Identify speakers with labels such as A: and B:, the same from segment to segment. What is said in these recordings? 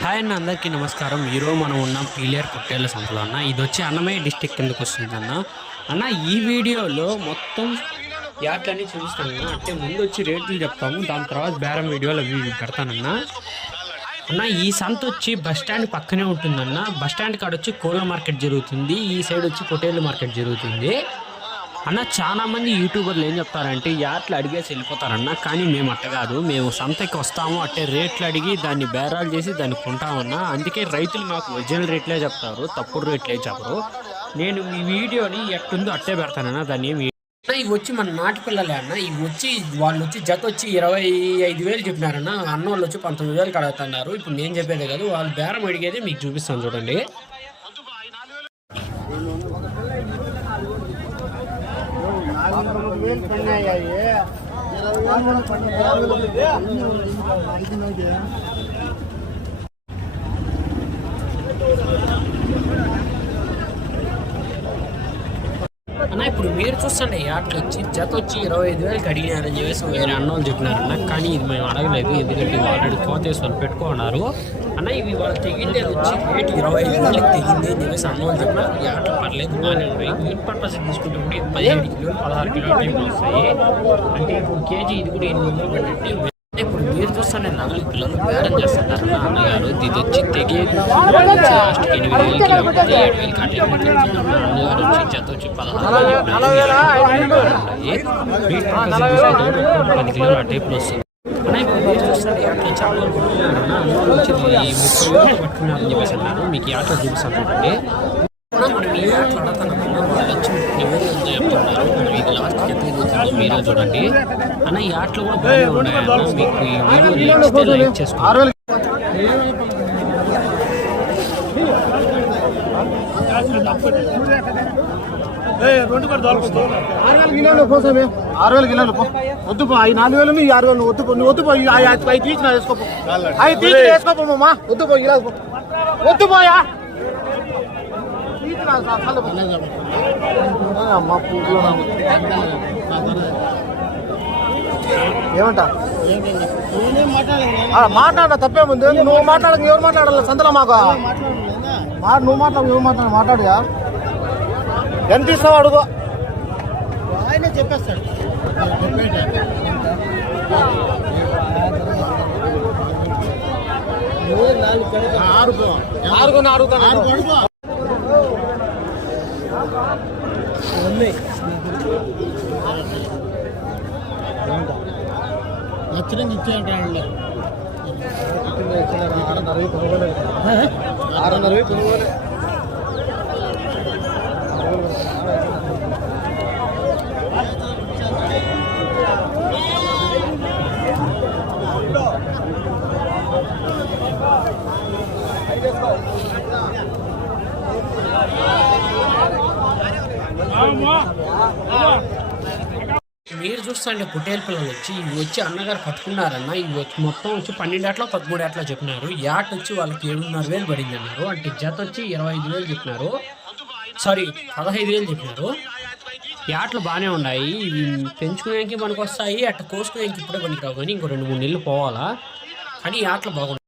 A: Hi అన్న అందరికీ నమస్కారం. ఈరోజు మనం ఉన్నాం పీలియర్ పొట్టేళ్ళ సంతలో అన్న. ఇది వచ్చి అన్నమయ్య డిస్టిక్ కిందకు వస్తుంది అన్న. అన్న ఈ వీడియోలో మొత్తం యాట్లన్నీ చూపిస్తాను అన్న. అంటే ముందు వచ్చి రేట్లు చెప్తాము దాని తర్వాత బేరం వీడియోలో అవి ఇవి పెడతానన్న అన్న. ఈ సంత వచ్చి బస్ స్టాండ్ పక్కనే ఉంటుందన్న. బస్ స్టాండ్ కాడ వచ్చి కోళ్ళ మార్కెట్ జరుగుతుంది. ఈ సైడ్ వచ్చి పొట్టేళ్ళ మార్కెట్ జరుగుతుంది. అన్న చాలామంది యూట్యూబర్లు ఏం చెప్తారంటే యాట్లు అడిగేసి వెళ్ళిపోతారన్న కానీ మేము అట్ట కాదు. మేము సంతకి వస్తాము అట్టే రేట్లు అడిగి దాన్ని బేరాలు చేసి దాన్ని కొంటామన్నా. అందుకే రైతులు మాకు ఒరిజినల్ రేట్లే చెప్తారు తప్పుడు రేట్లే చెప్పరు నేను ఈ వీడియోని ఎట్టుందో అట్టే పెడతానన్నా దాన్ని ఏమి అన్న, ఇవి వచ్చి మన నాటి పిల్లలే అన్న. ఇవి వచ్చి వాళ్ళు వచ్చి జత వచ్చి ఇరవై ఐదు వేలు చెప్పినారన్న. అన్న వాళ్ళు వచ్చి పంతొమ్మిది వేలు కడుగుతున్నారు. ఇప్పుడు నేను చెప్పేదే కాదు వాళ్ళు బేరం అడిగేది మీకు చూపిస్తాను చూడండి. అన్న ఇప్పుడు మీరు చూస్తుండే యాట్లు వచ్చి జత వచ్చి ఇరవై ఐదు వేలకి అడిగినారని చెప్పేసి వేరే అన్న అన్నోళ్ళు చెప్పినారన్న కానీ ఇది మేము అడగలేదు ఎందుకంటే ఇవి ఆల్రెడీ కోతేసి వాళ్ళు పెట్టుకున్నారు అన్న ఇవి వాళ్ళు తెగిందే వచ్చి రేటు ఇరవై ఐదు వేలకి తెగింది అని చెప్పేసి అన్న వాళ్ళు చెప్పినారు. ఈ ఆటలు పర్లేదు బాగానే ఉన్నాయి. మీట్ పర్పస్ తీసుకుంటే కూడా ఇది పదిహేడు కిలోలు పదహారు కిలోలు వస్తాయి. అంటే ఇప్పుడు కేజీ ఇది కూడా ఎనిమిది వందలు పెట్టండి. ఇప్పుడు మీరు చూస్తుండే నాలుగు పిల్లలు బేరం చేస్తున్నారు. నా అన్నగారు ఇది వచ్చి తెగేది లాస్ట్కి ఎనిమిది వేలకి లేకపోతే ఏడు అటు తెచ్చింది. మా అన్నగారు వచ్చి జత వచ్చి పదహారు వేలు పది వస్తుంది. అన్న ఇప్పుడు వేలు అన్నారు. మీకు ఈ ఆటో చూపిస్తాను చూడండి. మనం వాళ్ళు వచ్చి చెప్తున్నారు? మనం ఇది లాస్ట్ మీరే చూడండి. అన్న ఈ ఆటలు కూడా బాగానే ఉన్నాయి? అన్న. మీకు ఈ వీడియో నచ్చితే లైక్ చేసుకోండి.
B: ఆరు వేల గిన్నెలు కోసమే ఆరు వేల గిన్నెలు పో. వద్దు ఈ నాలుగు వేలు ఈ ఆరు వేలు వద్దు నువ్వు వద్దు అవి తీసిన వేసుకోపో అవి తీసిన వేసుకోపోమా వద్దు పో ఇలా వద్దు పోయా. ఏమంటా? మాట్లాడ తప్పేముంది? నువ్వు మాట్లాడక ఎవరు మాట్లాడాలి? సంతలో మాకు? నువ్వు మాట్లాడు ఎవరు మాట్లాడు? మాట్లాడుగా ఎంత ఇస్తావు అడుగు. ఆయనే చెప్పేస్తాడు. ఆరు అడుగుతాను
C: അച്ഛനെ നിശ്ചയമായിട്ടാണല്ലോ
B: ആറെന്നറിവ് പുതുപോലെ ആറെന്നറിവ് പുതുപോലെ
A: మీరు చూస్తుండే పుట్టేల పిల్లలు వచ్చి ఇవి వచ్చి అన్నగారు పట్టుకున్నారన్న ఇవి వచ్చి మొత్తం వచ్చి పన్నెండు పదమూడేట్లో పదమూడు చెప్పినారు. యాట్ వచ్చి వాళ్ళకి ఏడున్నర వేలు పడింది అన్నారు అంటే జత వచ్చి ఇరవై ఐదు వేలు చెప్పినారు. సారీ పదహైదు వేలు చెప్పినారు. యాట్లు బాగానే ఉన్నాయి. ఇవి పెంచుకునేకి మనకు వస్తాయి అట్ట కోసుకునేకి ఇప్పుడే పనికిరావు కానీ ఇంకో రెండు మూడు నెలలు పోవాలా. కానీ ఈ ఆటలు బాగున్నాయి.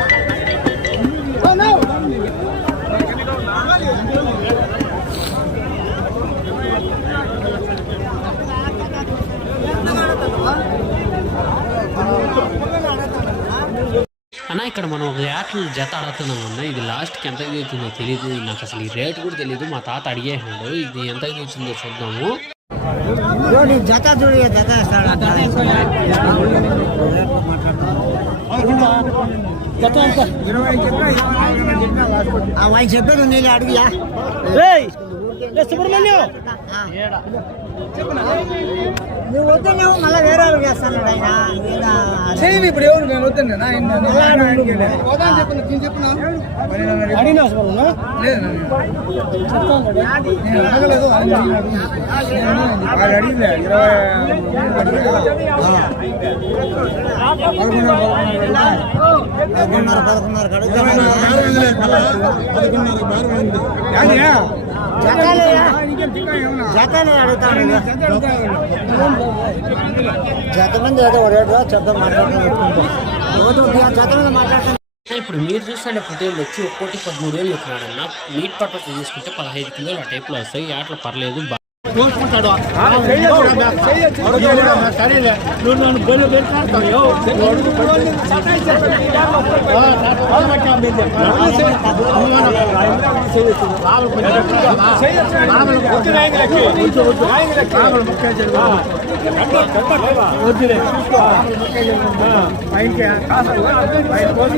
A: అన్న ఇక్కడ మనం ఒక యాట్లు జత అడుగుతున్నాం అన్న ఇది లాస్ట్కి ఎంత అవుతుందో తెలియదు నాకు అసలు ఈ రేట్ కూడా తెలియదు మా తాత అడిగేసాడు ఇది ఎంత అవుతుందో చూద్దాము.
C: జత చూడు జత ఆయన చెప్పేది నేను అడిగియా
B: సుబ్రహ్మణ్యం!
C: నువ్వు వద్దు నువ్వు మళ్ళీ వేరే వాళ్ళు చేస్తాను ఆయన చేయని ఇప్పుడు ఎవరు నేను వద్దండి నా పోదాని చెప్పిన నేను చెప్పిన అడిగినా లేదు నేను అడగలేదు ఆయన అడిగినాడు. వాడు అడిగింది ఇరవై పదకొండున్నర పదకొండున్నర జతనే అడుగుతాను జత మంది ఏదో రేటు చెత్త మాట్లాడుతున్నాను జత మీద మాట్లాడుతున్నాను
A: ఇప్పుడు మీరు చూస్తుంటే పొట్టేళ్ళు వచ్చి ఒక్కోటి పదమూడు వేలు చెప్తున్నాడు అన్న మీట్ పర్పస్ తీసుకుంటే పదహైదు కిలోలు ఆ టైప్లో వస్తాయి. ఆటలు పర్లేదు.
B: ఆయన కోసం